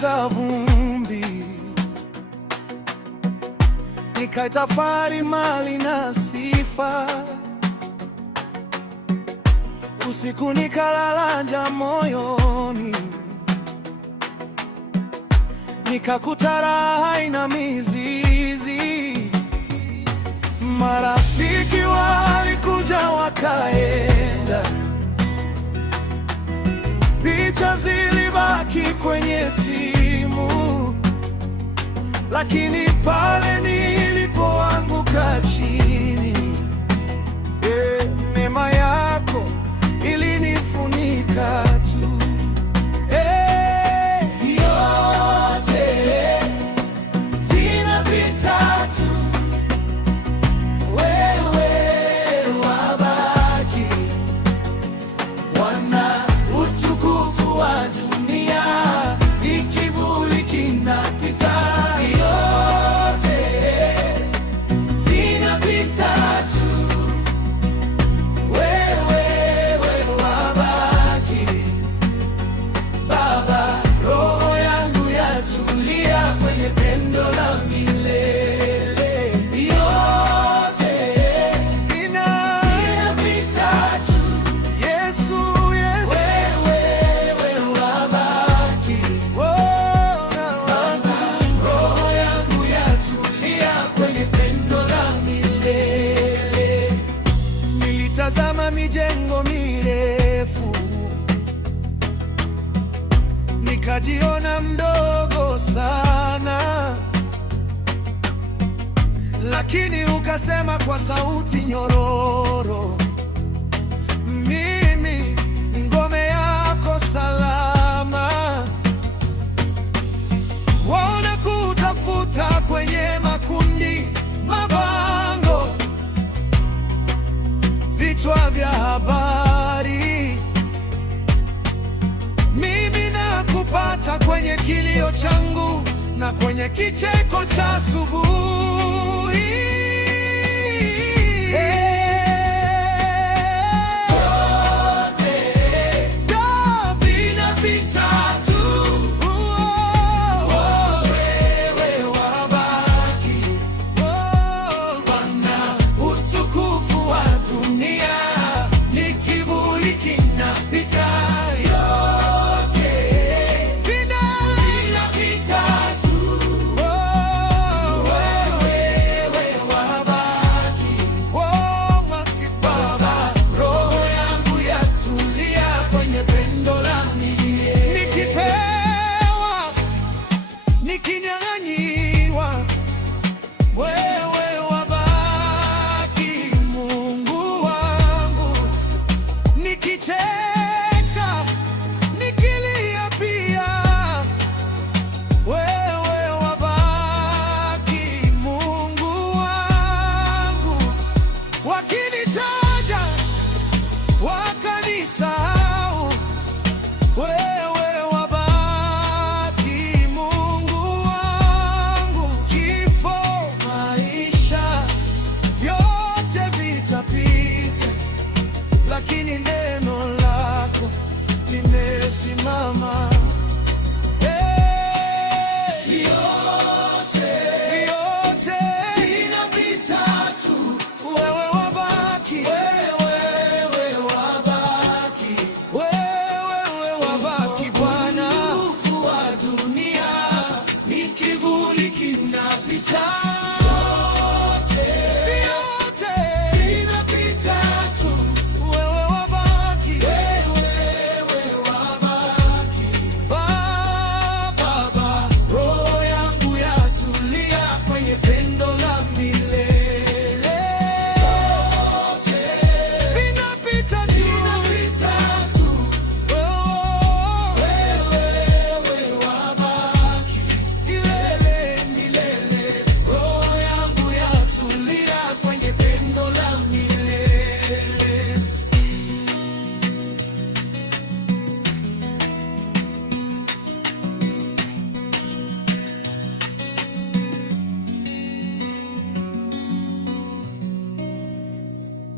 za vumbi, nikaitafari mali na sifa. Usiku nikalala njaa moyoni, nikakuta raha haina mizizi. Marafiki walikuja wakaenda, picha zilibaki kwenye simu, lakini pale nilipoanguka chini, neema yako ilinifunika tu. Yote vinapita tu, wewe wabaki. Bwana, utukufu wa dunia ni kivuli kinapita. Yote vinapita tu, wewe wabaki. Baba, roho yangu yatulia kwenye pendo la milele. Yote vinapita tu, Yesu, wewe wabaki. Baba, roho yangu yatulia kwenye pendo la milele. Nilitazama mijengo mirefu, nikajiona mdogo sana, lakini ukasema kwa sauti nyororo, mimi ngome yako salama. Waona kutafuta kwenye makundi, mabango, vichwa vya habari, mimi nakupata kwenye kilio changu na kwenye kicheko cha asubuhi. Yote vinapita tu, wewe wabaki. Bwana, utukufu wa dunia ni kivuli kinapita. Yote vinapita tu, wewe wabaki. Baba, roho yangu yatulia kwenye pendo la milele. Nikipewa, nikinyang'anyiwa, wewe wabaki, Mungu wangu. Nikicheka, nikilia pia, wewe wabaki, Mungu wangu. Wakinitaja wakanisahau, wewe wabaki, Mungu wangu. Kifo, maisha, vyote vitapita, lakini neno lako limesimama. Yote vinapita tu, wewe wabaki. Wewe wabaki Bwana. Utukufu wa dunia ni kivuli kinapita.